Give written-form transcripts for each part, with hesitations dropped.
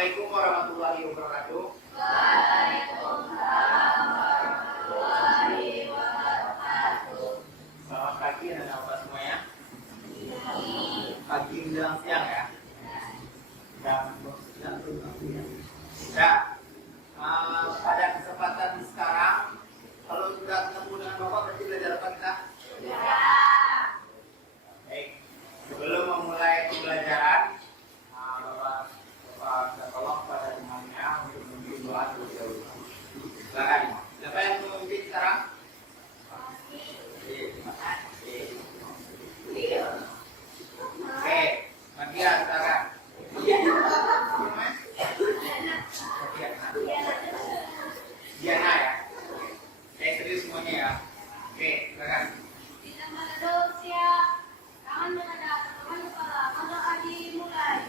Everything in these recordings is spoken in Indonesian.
Assalamualaikum warahmatullahi wabarakatuh. Waalaikumsalam warahmatullahi wabarakatuh. Selamat pagi anak-anak semuanya. Pagi menjelang siang ya. Pada kesempatan sekarang, kalau sudah ketemu dengan Bapak, berarti belajar apa kita? Baik. Sebelum memulai pembelajaran, Bapak tolong pada temannya untuk memimpin doa terlebih dahulu. Silakan. Siapa yang memimpin sekarang? Oke, Magia sekarang. Diana ya. Serius semuanya ya. Oke, silakan. Kita menaduk siap. Tangan menghadap teman kepala. Maka dimulai.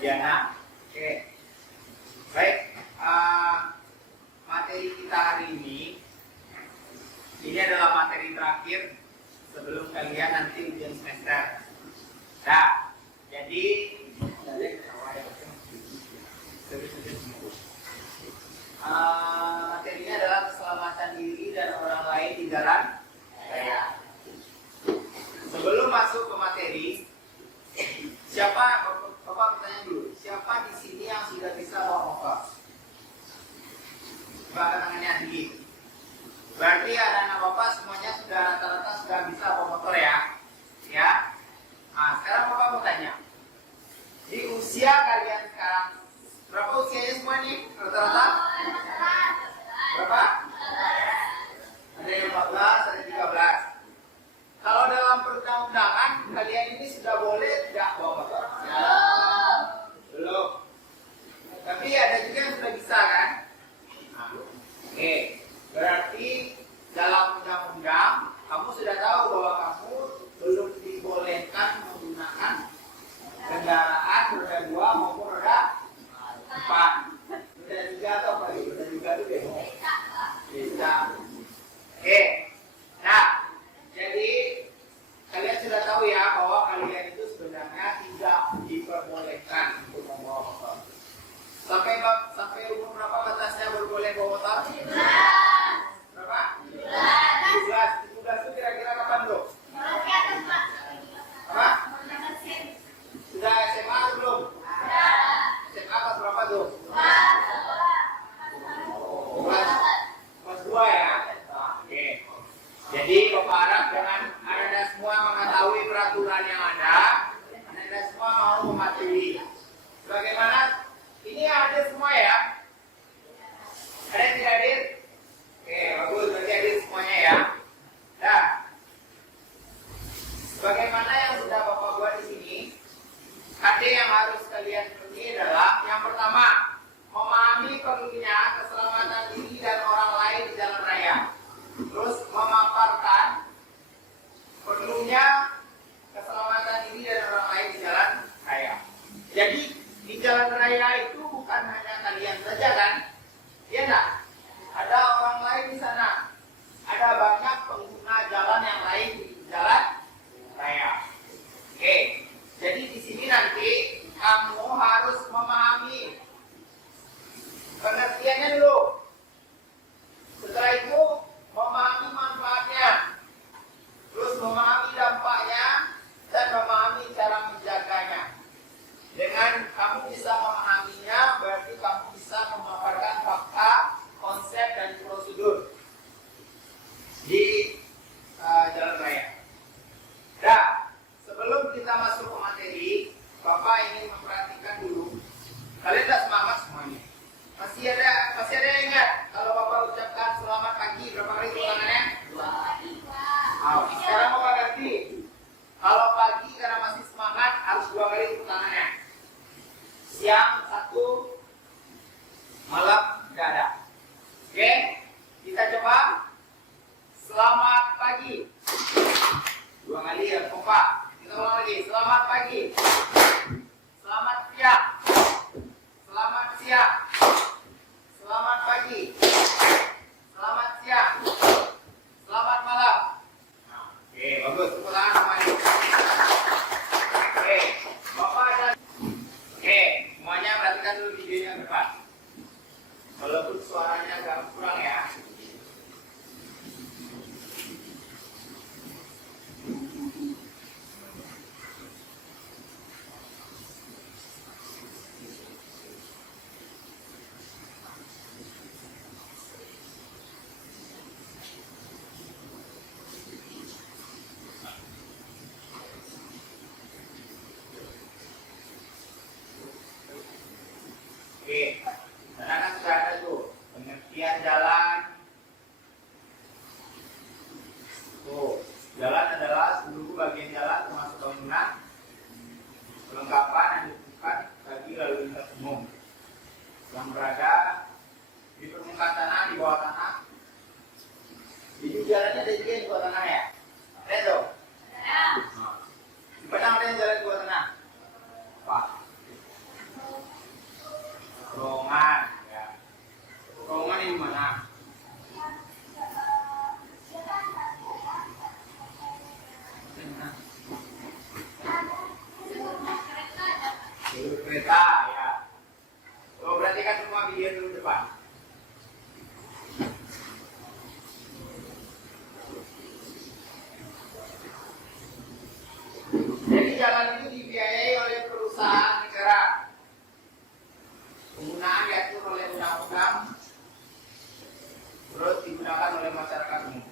Diana. Oke. Baik. Materi kita hari ini adalah materi terakhir sebelum kalian nanti ujian semester. Nah, jadi materinya adalah keselamatan diri dan orang lain di jalan raya. Sebelum masuk ke materi, siapa? Bapak bertanya dulu, siapa di sini yang sudah bisa bawa motor? Buka tangannya tinggi. Berarti anak-anak Bapak semuanya sudah rata-rata sudah bisa bawa motor ya? Ya. Nah, sekarang Bapak mau tanya, di usia kalian sekarang berapa usianya semua nih rata-rata? Berapa? Ada yang 14, ada yang 13. Kalau dalam perundang-undangan kalian ini sudah boleh tidak bawa motor? Belum. Tapi ada juga yang sudah bisa kan? Nah, oke. Berarti dalam undang-undang kamu sudah tahu bahwa kamu belum dibolehkan menggunakan kendaraan roda 2 maupun roda 4. Roda 3 atau apa? Roda 3 itu deh. Bisa. Oke. Nah, jadi kalian sudah tahu ya bahwa kalian itu sebenarnya tidak diperbolehkan untuk membawa motor. Sampai umur berapa batasnya berboleh bawa motor? 17. Berapa? 17. 17 itu kira-kira kapan bro? Apa? Sudah SMA atau belum? SMA kelas berapa tuh? Kelas 2 ya? Oke. Jadi Bapak harap dengan Anda semua mengetahui peraturan yang ada, Anda semua mau mematuhi. Bagaimana? Ini ada semua ya? Ada yang tidak hadir? Oke, bagus. Berarti hadir semuanya ya. Nah, bagaimana yang sudah Bapak buat di sini? KD yang harus kalian penuhi adalah yang pertama, memahami perlunya keselamatan diri dan orang lain di jalan raya. Terus memaparkan perlunya keselamatan diri dan orang lain di jalan raya. Jadi di jalan raya itu bukan hanya kalian saja kan? Iya enggak? Ada orang lain di sana. Ada banyak pengguna jalan yang lain di jalan raya. Oke. Jadi di sini nanti kamu harus memahami pengertiannya dulu. Setelah itu memahami manfaatnya, terus memahami dampaknya, dan memahami cara menjaganya. Dengan kamu bisa memahaminya, berarti kamu bisa memaparkan fakta suaranya agak kurang ya. Oke, karena kan sudah ada tuh pengertian jalan. Tuh, jalan adalah seluruh bagian jalan termasuk bangunan, perlengkapan yang dibutuhkan bagi lalu lintas umum yang berada di permukaan tanah, di bawah tanah. Jadi jalannya ada juga yang di bawah tanah ya? Ada dong? Ya. Di mana ada yang jalan di bawah tanah? Apa? Terowongan, ya. Terowongan ini mana? Jalur kereta, ya. Oh, berarti kan semua video dulu depan. Jadi jalan itu dibiayai oleh perusahaan negara. Penggunaan diatur oleh undang-undang, terus digunakan oleh masyarakat umum.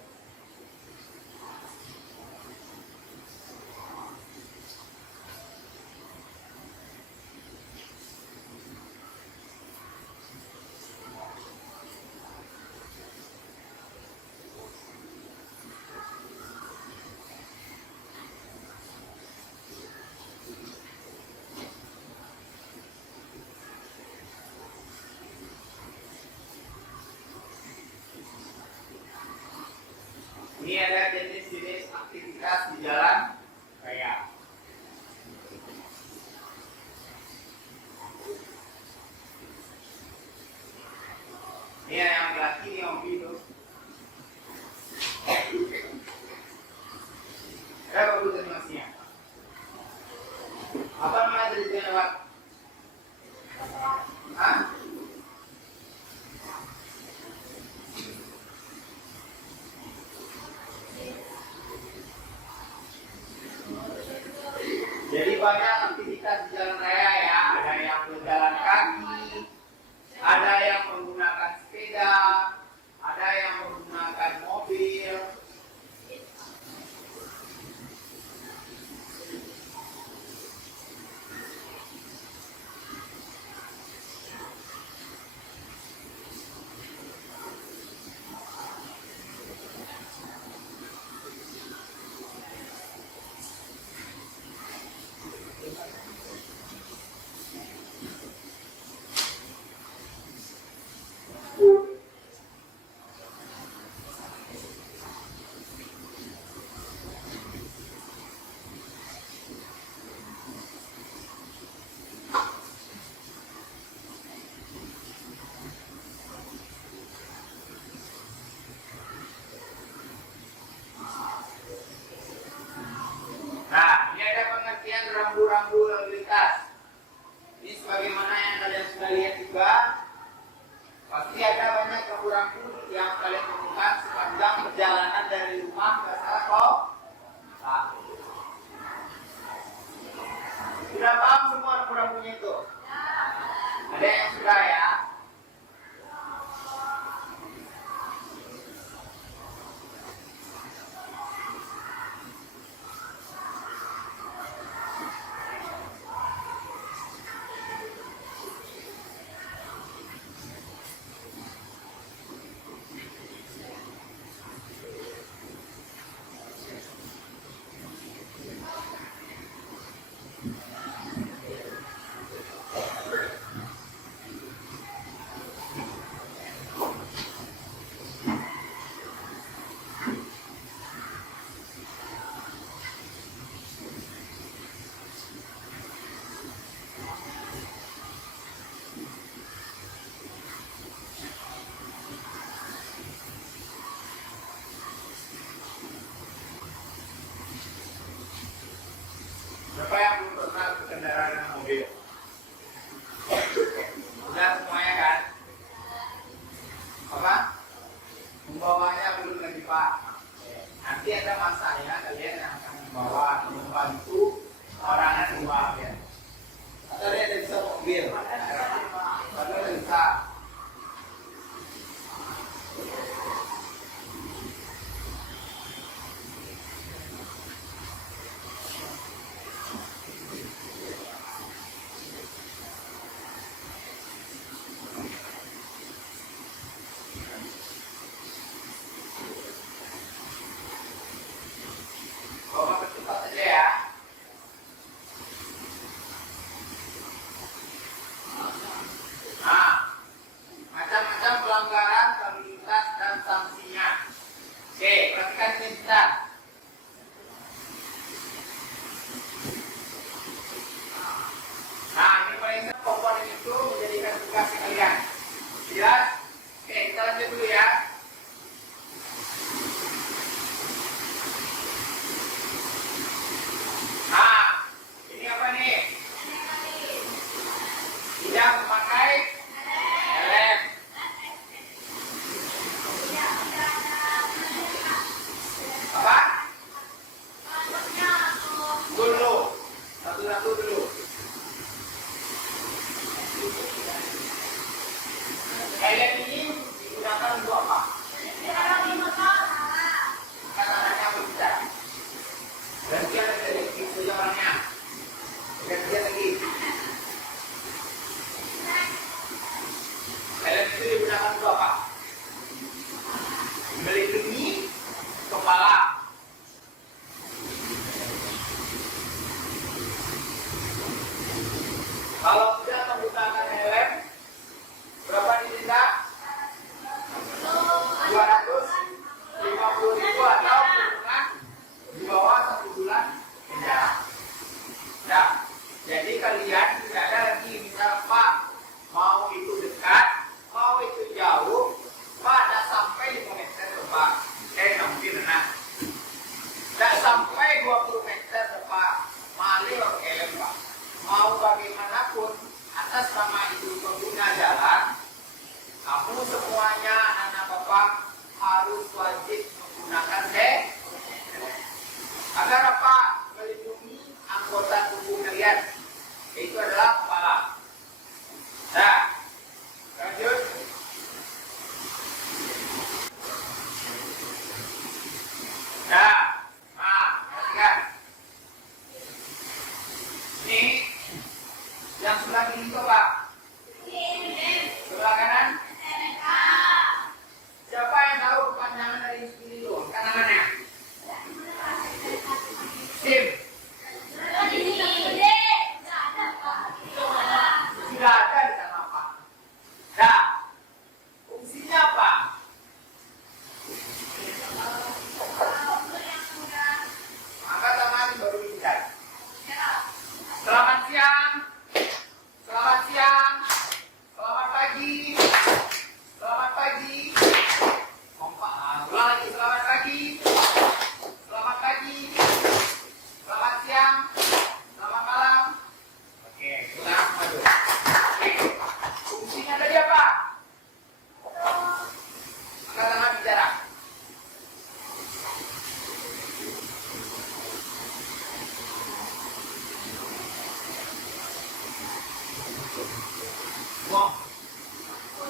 Ini ada jenis-jenis aktivitas di jalan raya. Ini yang laki, ini yang itu. Ada bagus animasinya. Apa namanya dari lewat? Hah? Jadi banyak aktivitas di jalan raya ya, ada yang berjalan kaki, ada yang menggunakan sepeda, ada yang menggunakan mobil. Nah, ini ada pengertian rambu-rambu lalu lintas. Ini sebagaimana yang kalian sudah lihat juga, pasti ada banyak rambu-rambu yang kalian temukan sepanjang perjalanan dari rumah ke sana kok. Nah, sudah paham semua rambu-rambunya itu? Ada yang sudah ya? semuanya anak bapak harus wajib menggunakan agar apa? Melindungi anggota tubuh kalian, yaitu adalah kepala. Nah, lanjut. Nah, perhatikan. Ini yang sebelah kiri itu apa? Sebelah kanan? Siapa yang tahu kepanjangan dari kiri itu? Kanannya? SIM. Tidak ada di sana apa? Nah, fungsinya apa? Angkat tangan baru dicari. Selamat siang. Selamat siang. Selamat pagi. Selamat pagi. Kompak. Ulang lagi. Selamat pagi. Selamat pagi. Selamat siang. Selamat malam. Oke, ulang maju. Fungsinya tadi apa? Angkat tangan bicara. Mau?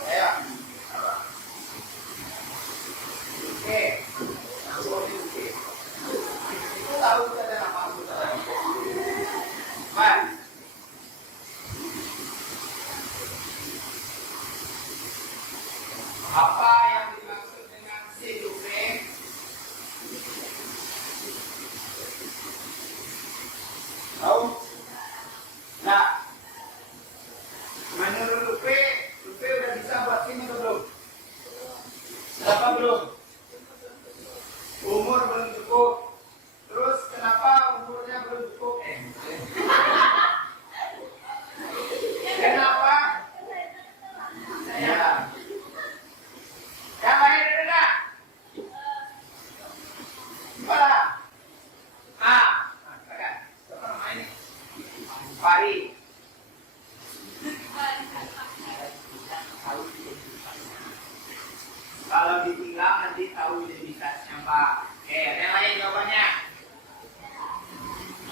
Ayo. Oke. Oke. Itu tahu kita ada nama anggota lagi. Baik. Apa yang dimaksud dengan sedufeng? Tahu? Nah, menurut Lupe udah bisa buat SIM atau belum? Kenapa belum? Umur belum cukup. Terus kenapa umurnya belum cukup? Kenapa? Ya. Yang lain ada enggak? Mana? Silakan. Siapa nama ini? Pari. Kalau ditinggal nanti tahu identitasnya Pak. Oke, ada yang lain jawabannya?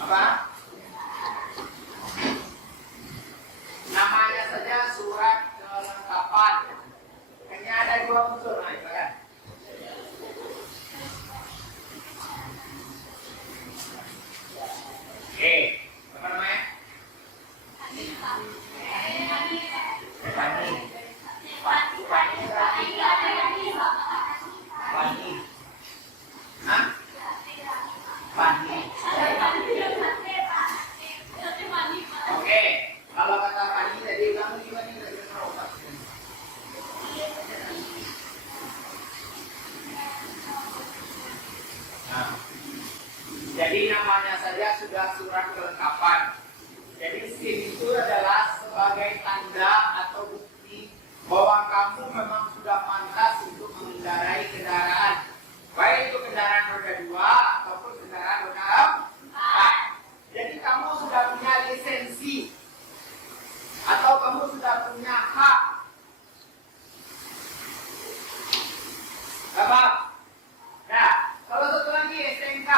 Apa? Namanya saja surat kelengkapan. Hanya ada 2 unsur. Nah, silakan. Oke, apa namanya? Pani. Hah? Pani. Oke, kalau kata pani tadi kamu gimana nih dari Eropa? Nah, jadi namanya saja sudah surat kelengkapan. Jadi SIM itu adalah sebagai tanda atau bukti bahwa kamu memang sudah pantas untuk mengendarai kendaraan, baik itu kendaraan roda 2 ataupun kendaraan roda 4. Jadi kamu sudah punya lisensi atau kamu sudah punya hak. Apa? Nah, kalau satu lagi STNK.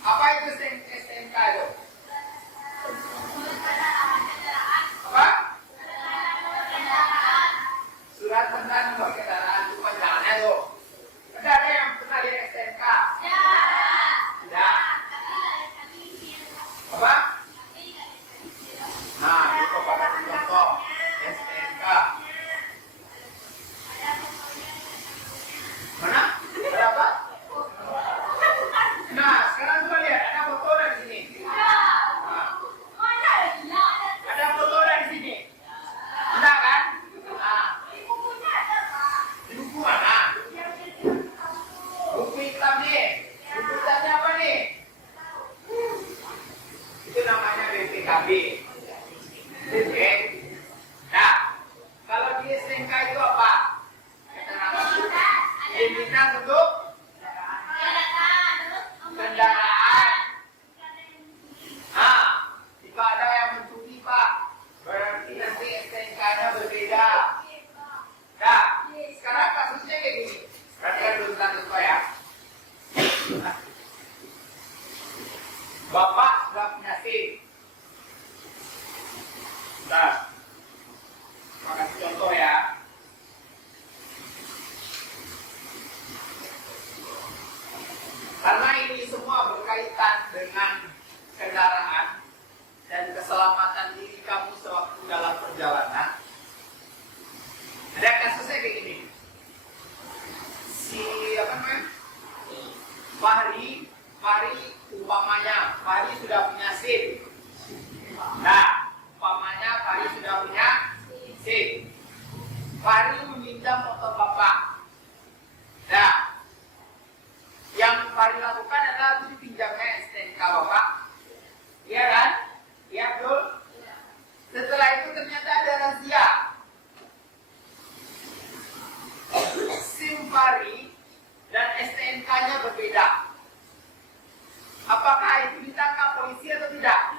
Apa itu STNK itu? Apa? Surat tentang nomor kendaraan itu panjangannya tuh. Ada yang pernah lihat STNK? Tidak. Apa? Nah, itu pada contoh STNK. Mana? Ada apa? Nah, sekarang coba lihat, ada foto dari sini. Ada foto dari sini. Ada kan? Nah. berkaitan dengan kendaraan dan keselamatan diri kamu sewaktu dalam perjalanan. Ada kasusnya kayak gini. Si apa namanya? Fahri umpamanya Fahri sudah punya SIM. Nah, umpamanya Fahri sudah punya SIM. Fahri meminjam motor bapak. Nah, yang Fahri lakukan adalah dipinjamnya STNK bapak. Iya kan? Iya betul. Setelah itu ternyata ada razia. SIM Fahri dan STNK-nya berbeda. Apakah itu ditangkap polisi atau tidak?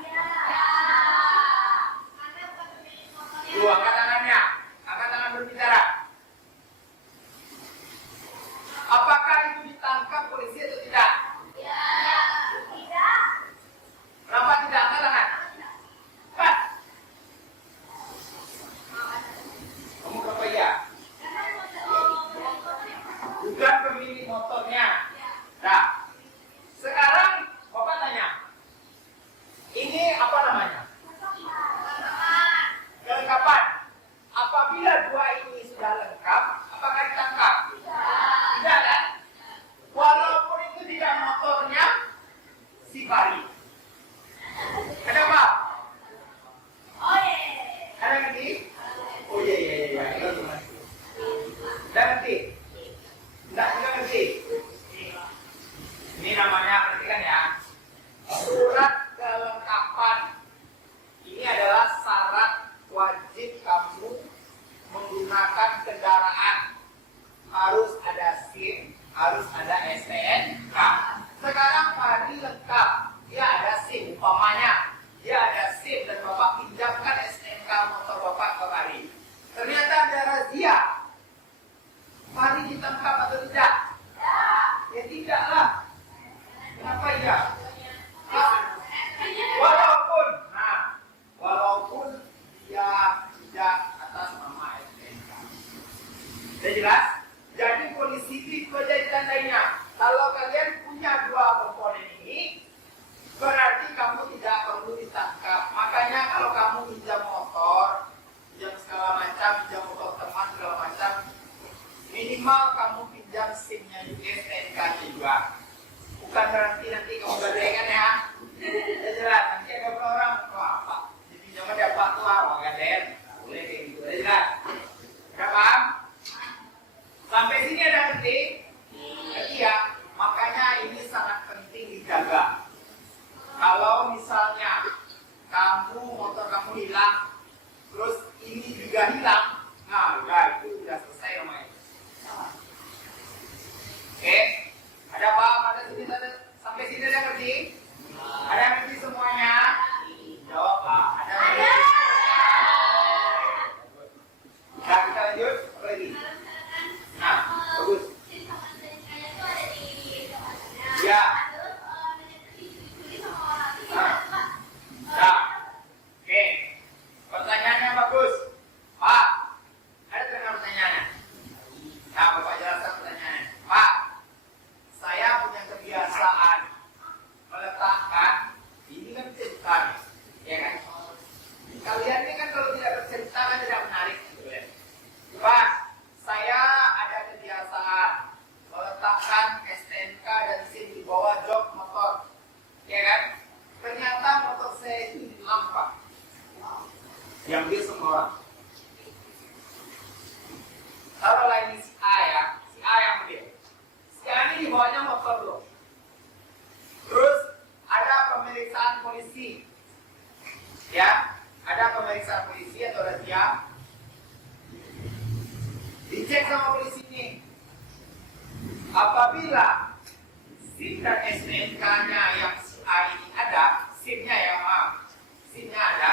Tuh, angkat tangannya. Angkat tangan berbicara. Apakah itu ditangkap polisi atau tidak? Kenapa tidak? Angkat tangan. Hah? Kamu kenapa iya? Bukan pemilik motornya. Nah, sekarang Bapak tanya, ini apa namanya? Kelengkapan. Apabila dua ini sudah lengkap, apakah ditangkap? Tidak kan? Walaupun itu tidak motornya si Fahri. Kenapa? Ada ngerti? Oh iya. Tidak ngerti? Tidak ngerti? Ini namanya, perhatikan ya, surat kelengkapan. Ini adalah syarat wajib kamu menggunakan kendaraan. Harus ada SIM, harus ada STNK. Sekarang Fahri lengkap, dia ada SIM, umpamanya dia ada SIM dan bapak pinjamkan STNK motor bapak ke Fahri. Ternyata ada razia. Fahri ditangkap atau tidak? Ya tidak lah. Kenapa ya? Walaupun dia tidak atas nama STNK. Sudah jelas? Jadi polisi itu jadi tandanya. Kalau kalian punya dua komponen ini, berarti kamu tidak perlu ditangkap. Makanya kalau kamu pinjam motor, pinjam segala macam, pinjam motor teman segala macam, minimal kamu pinjam SIM-nya juga, STNK-nya juga. Bukan berarti nanti kamu gadaikan ya. Ya jelas, nanti ada orang apa? Dipinjamkan dapat tuh apa gadein? Boleh kayak gitu. Ya jelas. Udah paham? Sampai sini ada ngerti? Ngerti ya? Makanya ini sangat penting dijaga. Kalau misalnya motor kamu hilang, terus ini juga hilang, nah udah itu udah selesai namanya. Oke, ada apa? Sampai sini ada ngerti? Ada ngerti semuanya? Jawab Pak. Ada ngerti? Nah, kita lanjut lagi. Nah, bagus. Ya. Nah, oke. Pertanyaannya bagus, Pak. Ada dengar pertanyaannya? Nah, Bapak jelaskan pertanyaannya. Pak, saya punya kebiasaan meletakkan, ini kan cerita nih, ya kan? Kalian ini kan kalau tidak bercerita kan tidak menarik, gitu ya. Pak, saya ada kebiasaan meletakkan STNK dan SIM di bawah jok motor, ya kan? Ternyata motor saya itu hilang, Pak. Diambil semua orang. Taruhlah ini si A ya, si A yang ambil. Si A ini dibawanya motor loh. Terus ada pemeriksaan polisi, ya, ada pemeriksaan polisi atau razia. Dicek sama polisi ini. Apabila SIM dan STNK-nya yang si A ini ada, SIM-nya ya maaf, SIM-nya ada,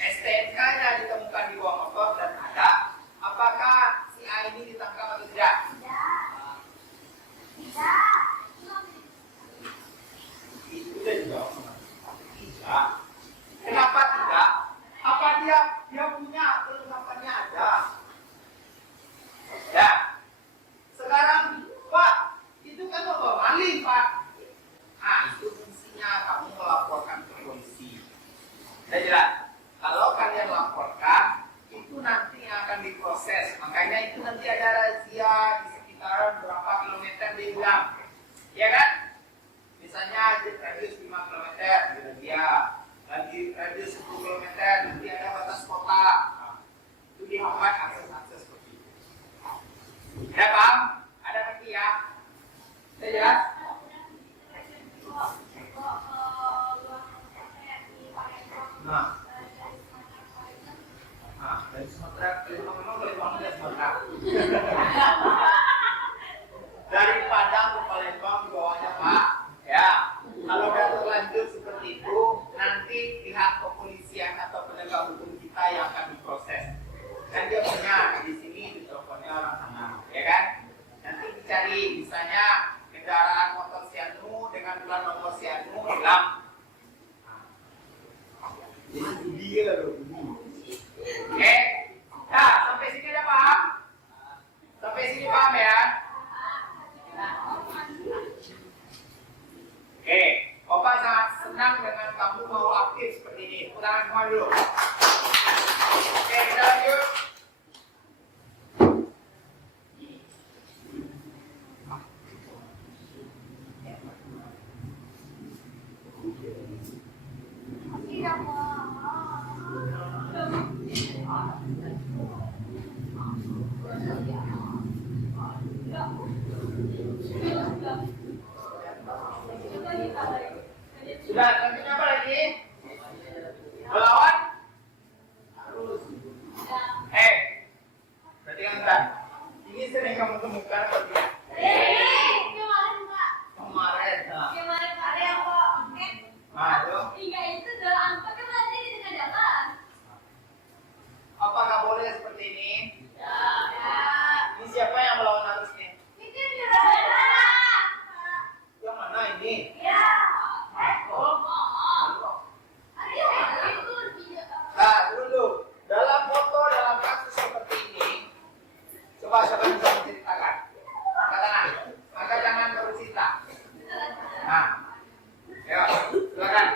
STNK-nya ditemukan di bawah motor dan ada, apakah si A ini ditangkap atau tidak? Tidak. Itu sudah dijawab. Tidak. Kenapa tidak? Apa dia punya kelengkapannya ada? Ya. Sekarang Pak, itu kan motor maling Pak. Nah, itu karena itu nanti ada razia di sekitaran berapa kilometer dia bilang, ya kan? Misalnya radius 5 kilometer di razia, lagi radius 10 kilometer nanti ada batas kota. Nah, itu dihambat akses seperti itu. Ya paham? Ada ngerti ya? Saya jelas? Nah, dari Sumatera, memang Palembang dari Sumatera. Dari Padang ke Palembang di bawahnya Pak. Ya, kalau udah terlanjur seperti itu, nanti pihak kepolisian atau penegak hukum kita yang akan diproses. Dan dia punya di sini di teleponnya orang sana, ya kan? Nanti dicari misalnya kendaraan motor Sianu dengan plat nomor Sianu hilang. Itu dia loh. Oke, nah sampai sini udah paham? Sampai sini paham ya? Oke, Opa sangat senang dengan kamu mau aktif seperti ini. Tepuk tangan semua dulu. Oke, kita lanjut. Sudah, selanjutnya apa lagi? Melawan? Harus. Berarti kan ini sering kamu temukan atau tidak? Kemarin, nah. Nah, itu. Apa nggak boleh seperti ini? Ini siapa yang melawan arus nih? Yang mana ini? Nah, dulu dalam foto dalam kasus seperti ini, coba siapa yang bisa menceritakan? Angkat tangan bercerita. Nah, ya, silakan.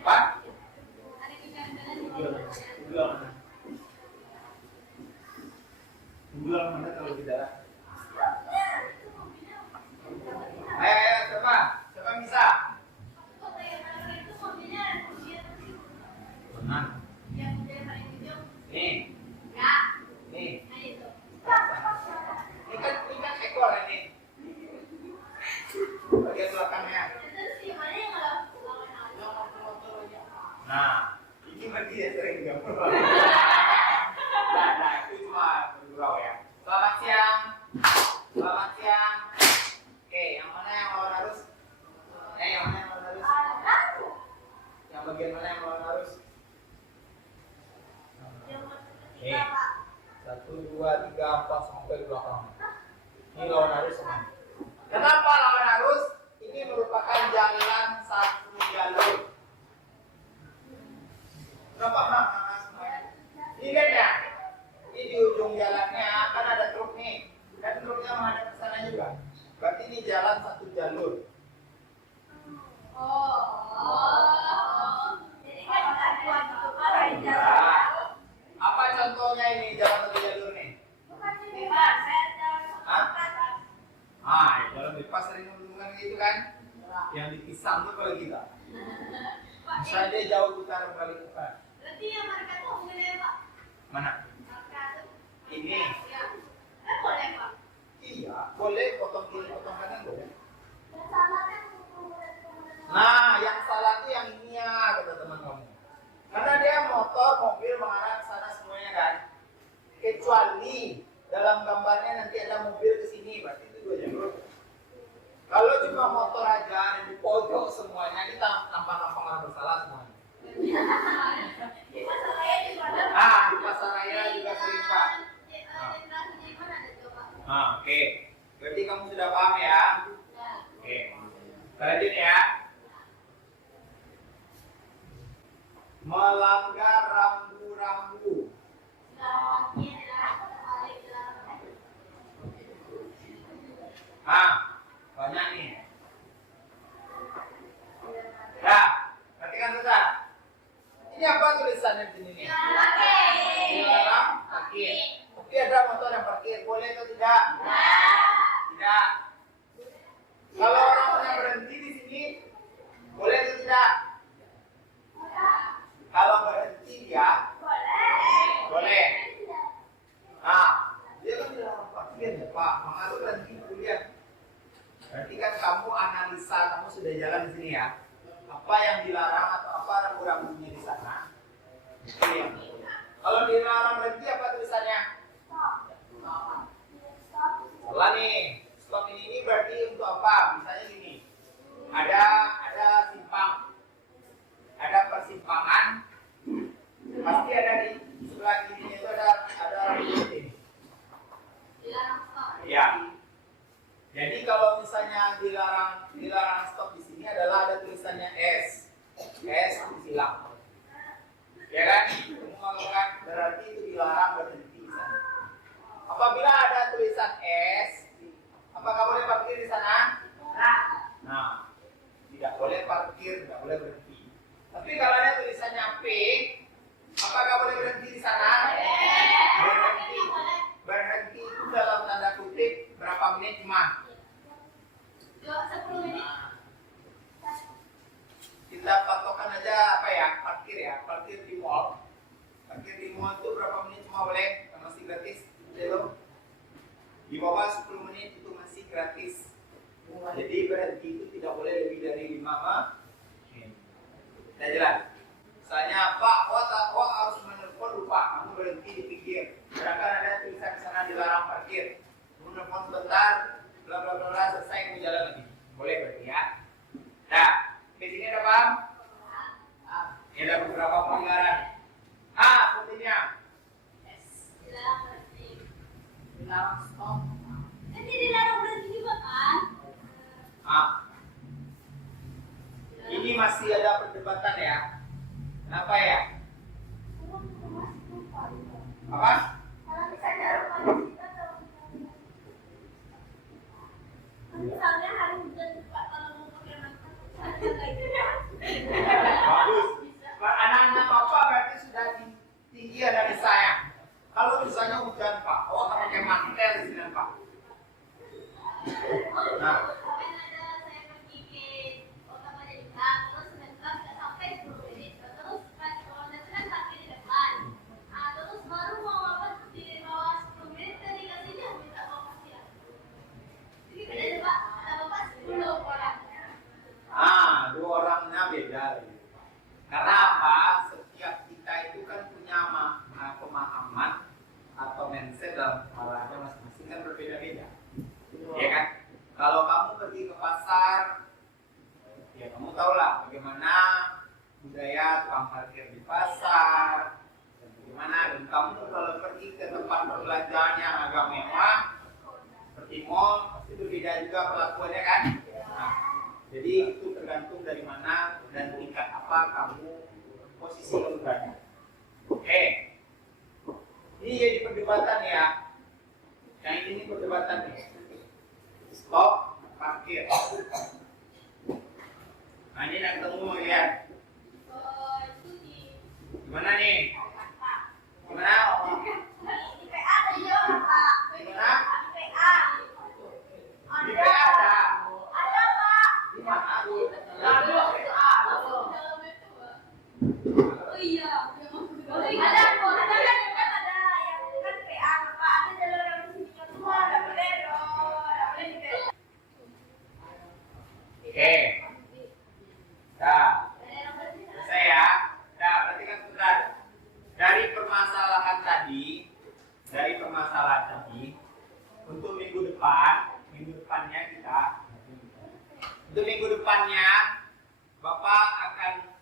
Pak? Jual mana kalau tidak? Siapa? Siapa bisa? Benar. Nih. Nih. Ini kan ekor ini. Bagian belakangnya. Nah, ini berarti dia sering gambar. Nah, itu cuma bergurau ya. Selamat siang. Selamat siang. Oke, yang mana yang lawan arus? Yang mana yang lawan arus? Yang bagian mana yang lawan arus? Nih, 1, 2, 3, 4 sampai di belakang. Ini lawan arus semua. Kenapa lawan arus? Ini merupakan jalan satu jalur. Kenapa semuanya? Ini kan ya? Ini di ujung jalannya kan ada truk nih, dan truknya menghadap ke sana juga. Berarti ini jalan satu jalur. Jadi kan buat Nah, apa contohnya ini jalan satu jalur nih? Jalan bebas sering hubungan gitu kan? Yang dipisah tuh kalau kita. Misalnya dia jauh putar balik putar. Berarti yang mereka tuh boleh Pak? Mana? Ini. Boleh Pak? Iya, boleh potong kiri, potong kanan boleh. Yang salah kan Nah, yang salah tuh yang ini ya, kata teman kamu. Karena dia motor, mobil mengarah ke sana semuanya kan. Kecuali dalam gambarnya nanti ada mobil ke sini, berarti itu 2 jalur. Kalau cuma motor aja dan di pojok semuanya, ini nampak orang bersalah semuanya. di pasar raya juga ada. Di pasar raya juga sering Pak. Oke. Berarti kamu sudah paham ya? Oke. Lanjut ya. Melanggar rambu-rambu. Banyak nih. Ya, perhatikan susah. Ini apa tulisannya di sini nih? Dilarang parkir. Oke, ada motor yang parkir, boleh atau tidak? Tidak. Kalau orang berhenti di sini, boleh atau tidak? Kalau berhenti dia, boleh. Dia kan dilarang parkir ya Pak, makanya berhenti kuliah. Berarti kan kamu analisa, kamu sudah jalan di sini ya. Apa yang dilarang atau apa rambu-rambunya di sana? Oke. Kalau dilarang berhenti apa tulisannya? Salah nih. Stop ini berarti untuk apa? Misalnya gini. Ada simpang. Ada persimpangan. Pasti ada di sebelah kirinya itu ada rambu ini. Ya. Jadi kalau misalnya dilarang stop di sini adalah ada tulisannya S. S disilang. Ya kan? Kamu kan berarti itu dilarang berhenti di sana. Apabila ada tulisan S, apakah boleh parkir di sana? Nah, tidak boleh parkir, tidak boleh berhenti. Tapi kalau ada tulisannya P, apakah boleh berhenti di sana? Berhenti. Berhenti itu dalam tanda kutip berapa menit cuma? 10 menit. Kita patokan aja apa ya? Parkir ya, parkir di mall. Parkir di mall itu berapa menit cuma boleh? Masih gratis. Belum. Di bawah 10 menit itu masih gratis. Jadi berhenti itu tidak boleh lebih dari 5 menit. Sudah jelas? Misalnya Pak, wah harus menelpon lupa, kamu berhenti di pinggir. Sedangkan ada tulisan di sana dilarang parkir. Kamu nelpon sebentar, bla bla bla bla, selesai kamu jalan lagi. Boleh berarti ya. Nah, di sini ada paham? Ini ada beberapa pelanggaran. Sepertinya. Dilarang berhenti. Dilarang stop. Nanti dilarang berhenti juga kan? Ini masih ada perdebatan ya. Kenapa ya? Apa? Misalnya hari hujan cepat kalau mau pakai masker. Bagus. Anak-anak Bapak berarti sudah tinggi dari saya. Kalau misalnya hujan Pak, akan pakai masker di sini Pak. Nah, Kemarin ada saya pergi ke kota Majalengka, terus sebentar nggak sampai 10 menit. Terus pas kalau kan parkir di depan. Terus baru mau apa di bawah 10 menit kan dikasihnya minta bawa pasir. Jadi beda Pak, ada Bapak 10 orang. 2 orangnya beda. Karena apa? Setiap kita itu kan punya pemahaman atau mindset dalam kepalanya masing-masing kan berbeda-beda. Ya kan? Kalau kamu pergi ke pasar, ya kamu tahulah bagaimana budaya tukang parkir di pasar, dan bagaimana. Dan kamu kalau pergi ke tempat perbelanjaan yang agak mewah, seperti mall, pasti berbeda juga perlakuannya kan? Nah, jadi itu tergantung dari mana dan tingkat apa kamu posisi kamu berada. Oke, ini jadi perdebatan ya. Yang ini perdebatan nih. Stop parkir. Nah ini nak ketemu ya. Itu di Gimana nih? Jakarta. Gimana? Di PA tadi orang Pak. Gimana? Di PA. Di PA ada. Ada Pak. Di mana? Oh iya. Ada kok. Ada kan ada yang kan PA Pak. Ada jalur yang di sini semua. Ada boleh dong. Ada boleh di PA. Oke. Dah. Selesai ya. Dah, perhatikan sebentar. Dari permasalahan tadi, untuk minggu depannya kita, untuk minggu depannya, Bapak akan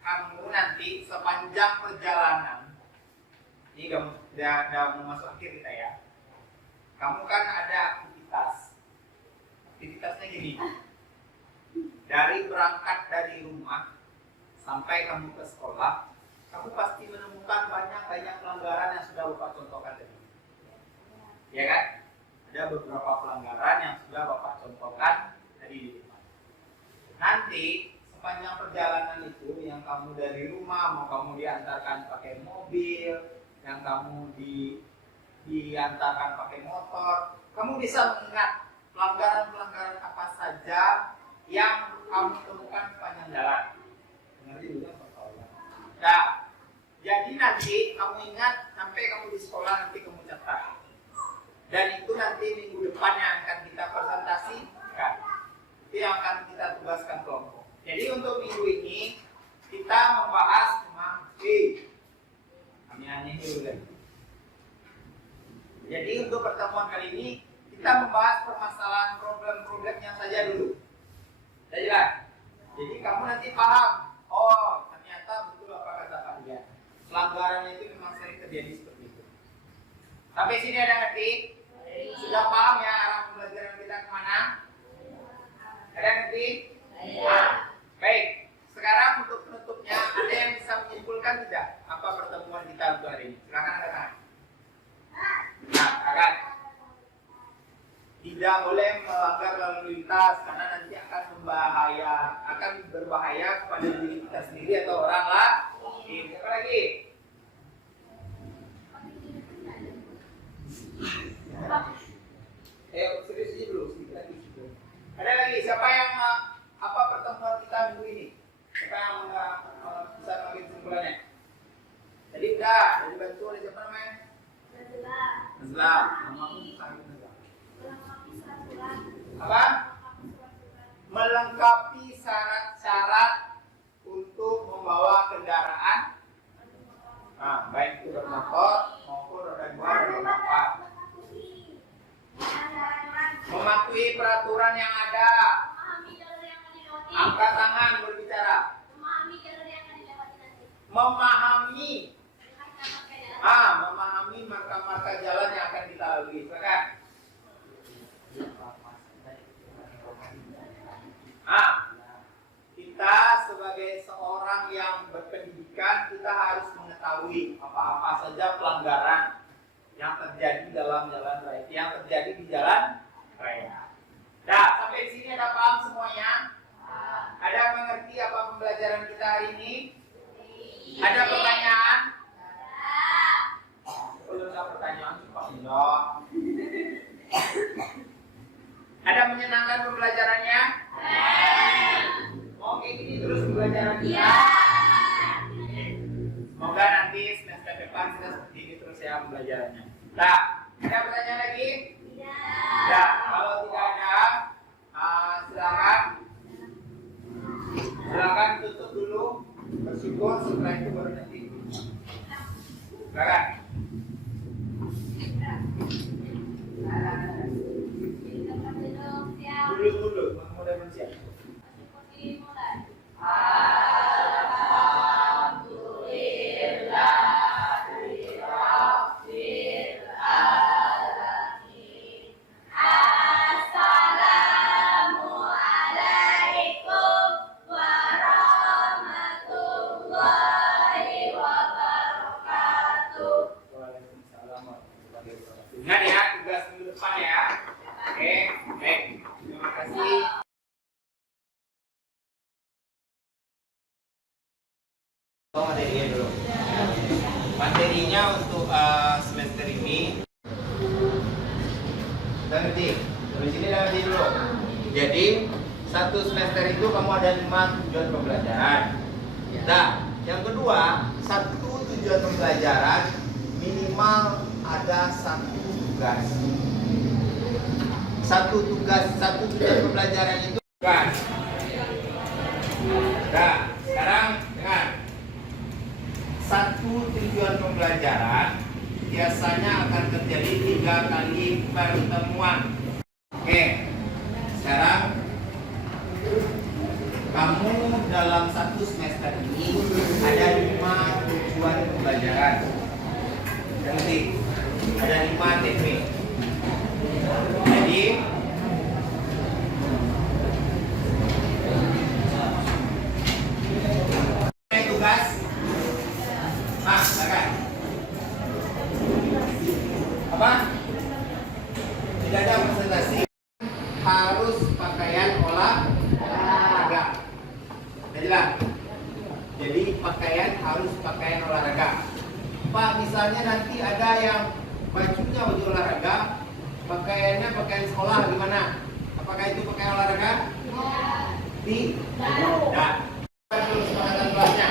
kamu nanti sepanjang perjalanan, ini udah mau masuk akhir kita ya. Kamu kan ada aktivitasnya gini. Dari berangkat dari rumah sampai kamu ke sekolah, kamu pasti menemukan banyak pelanggaran yang sudah Bapak contohkan tadi. Ya kan? Ada beberapa pelanggaran yang sudah Bapak contohkan tadi di depan. Nanti sepanjang perjalanan itu yang kamu dari rumah, mau kamu diantarkan pakai mobil, yang kamu diantarkan pakai motor, kamu bisa mengingat pelanggaran-pelanggaran apa saja yang kamu temukan sepanjang jalan. Mengerti dulu kan persoalan. Nah, jadi nanti kamu ingat sampai kamu di sekolah nanti kamu catat. Dan itu nanti minggu depan yang akan kita presentasikan. Itu yang akan kita tugaskan kelompok. Jadi untuk minggu ini kita membahas tentang kami aneh dulu kan. Jadi untuk pertemuan kali ini kita membahas permasalahan problem-problemnya saja dulu. Sudah jelas? Jadi kamu nanti paham. Oh, ternyata betul apa kata Pak Dian. Pelanggaran itu memang sering terjadi seperti itu. Sampai sini ada ngerti? Sudah paham ya arah pembelajaran kita kemana? Ada ngerti? Nah, baik. Sekarang untuk penutupnya, ada yang bisa menyimpulkan tidak apa pertemuan kita untuk hari ini? Silakan angkat tangan. Nah, angkat. Tidak boleh melanggar lalu lintas karena nanti akan berbahaya kepada diri kita sendiri atau orang lain. Siapa lagi? Serius aja dulu, sedikit lagi. Ada lagi? Siapa yang apa pertemuan kita minggu ini? Siapa yang bisa mengambil kesimpulannya? Tadi udah, jadi bantu oleh siapa namanya? Nazla. Apa? Melengkapi syarat-syarat untuk membawa kendaraan. Nah, baik itu bermotor maupun roda 2 dan roda 4. Mematuhi peraturan yang ada. Angkat tangan berbicara. Memahami. Memahami marka-marka jalan yang akan kita lalui. Silakan. Kita sebagai seorang yang berpendidikan, kita harus mengetahui apa-apa saja pelanggaran yang terjadi dalam jalan raya, yang terjadi di jalan raya. Nah, sampai di sini ada paham semuanya? Ada yang mengerti apa pembelajaran kita hari ini? Ada pertanyaan? Kalau ada pertanyaan, cepat dong. Ada menyenangkan pembelajarannya? Mau kayak gini terus pembelajaran kita? Semoga nanti semester depan kita seperti ini terus ya pembelajarannya. Nah, ada pertanyaan lagi? Tidak. Kalau tidak ada, silakan tutup dulu, bersyukur, setelah itu baru nanti. Silakan. Dulu, mudah bersiap. Ingat ya, tugas minggu depan ya. Oke, baik. Terima kasih. Materinya dulu. Materinya untuk semester ini. Kita ngerti? Dari sini kita ngerti dulu. Jadi, satu semester itu kamu ada 5 tujuan pembelajaran. Nah, yang kedua, satu tujuan pembelajaran minimal ada satu tugas. Satu tujuan pembelajaran itu tugas. Nah, sekarang dengar. Satu tujuan pembelajaran biasanya akan terjadi 3 kali pertemuan. Oke, sekarang kamu dalam satu semester ini ada 5 tujuan pembelajaran. Jadi ada 5 TP. Jadi tugas. Silakan. Apa? Tidak ada pakaian olahraga. Udah jelas? Jadi pakaian harus pakaian olahraga. Pak, misalnya nanti ada yang bajunya baju olahraga, pakaiannya pakaian sekolah gimana? Apakah itu pakaian olahraga? Tidak. Dulu sepakatan kelasnya.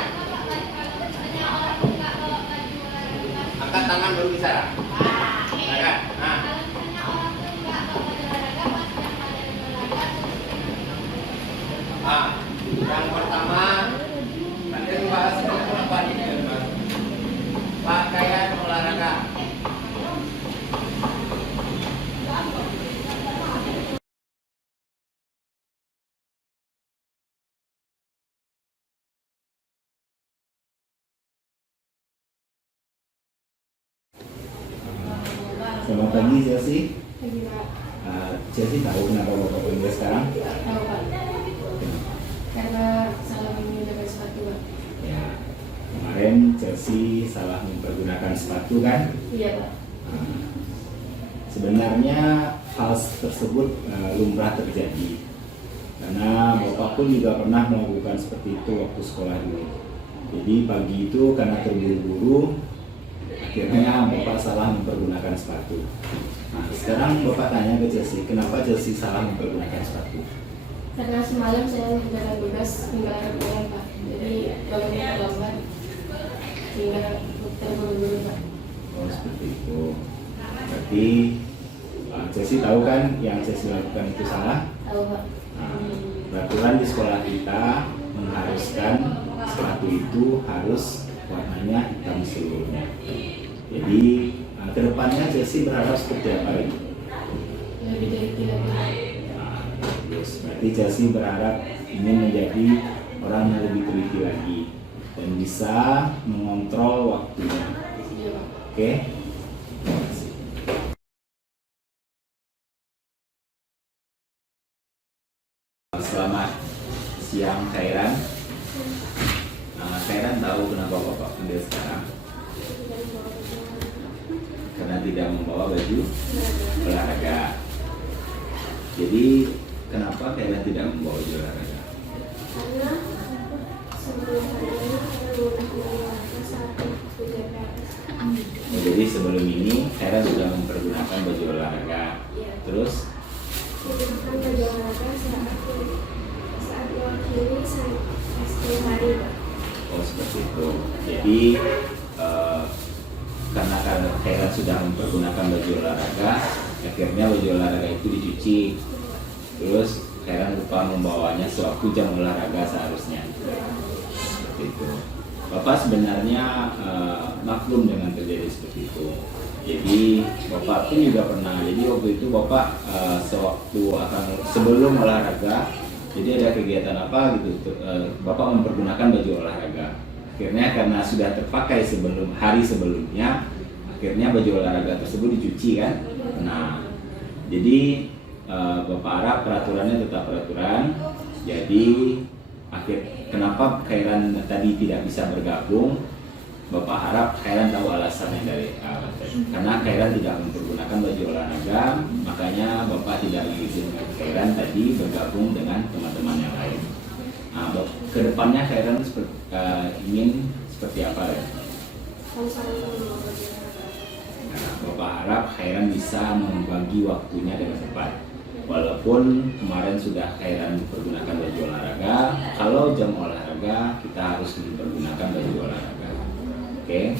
Angkat tangan baru bicara. Nah. Yang pertama, kalian bahas apa nih? Pakaian olahraga. Selamat pagi Chelsea. Pagi, Pak. Chelsea tahu kenapa Bapak panggil sekarang? Tahu, Pak. Karena salah menggunakan sepatu, Pak. Ya, kemarin Chelsea salah mempergunakan sepatu kan? Iya, Pak. Sebenarnya hal tersebut lumrah terjadi. Karena Bapak pun juga pernah melakukan seperti itu waktu sekolah dulu. Jadi pagi itu karena terburu-buru, akhirnya Bapak salah mempergunakan sepatu. Nah, sekarang Bapak tanya ke Chelsea, kenapa Chelsea salah mempergunakan sepatu? Karena semalam saya mengerjakan tugas hingga pulang, Pak. Jadi bangunnya terlambat hingga terburu-buru, Pak. Oh, seperti itu. Berarti Chelsea tahu kan yang Chelsea lakukan itu salah? Tahu, Pak. Nah, peraturan di sekolah kita mengharuskan sepatu itu harus warnanya hitam seluruhnya. Jadi kedepannya Chelsea berharap seperti apa lagi? Lebih dari 3 bulan. Terus berarti Chelsea berharap ingin menjadi orang yang lebih teliti lagi dan bisa mengontrol waktunya. Iya, Pak. Oke? Terima kasih. Selamat siang Khairan. Khairan tahu kenapa Bapak panggil sekarang? Karena tidak membawa baju olahraga. Jadi kenapa Khairan tidak membawa baju olahraga? Karena sebelum hari ini saya menggunakan olahraga saat hujan deras. Jadi sebelum ini Khairan sudah mempergunakan baju olahraga. Iya. Terus Menggunakan baju olahraga saat mewakili setiap hari, Pak. oh seperti itu. Jadi karena Khairan sudah mempergunakan baju olahraga, akhirnya baju olahraga itu dicuci. Terus Khairan lupa membawanya sewaktu jam olahraga seharusnya. Seperti itu. Bapak sebenarnya maklum dengan terjadi seperti itu. Jadi Bapak pun juga pernah. Jadi waktu itu Bapak sebelum olahraga, jadi ada kegiatan apa gitu, Bapak mempergunakan baju olahraga. Akhirnya karena sudah terpakai hari sebelumnya, akhirnya baju olahraga tersebut dicuci kan. Nah, jadi Bapak harap peraturannya tetap peraturan. Jadi kenapa Khairan tadi tidak bisa bergabung? Bapak harap Khairan tahu alasannya dari karena Khairan tidak mempergunakan baju olahraga, makanya Bapak tidak mengizinkan Khairan tadi bergabung dengan teman-teman yang lain. Nah, kedepannya Khairan ingin seperti apa ya? Nah, Bapak harap Khairan bisa membagi waktunya dengan tepat. Walaupun kemarin sudah Khairan mempergunakan baju olahraga, kalau jam olahraga kita harus mempergunakan baju olahraga. Oke,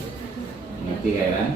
ngerti Khairan?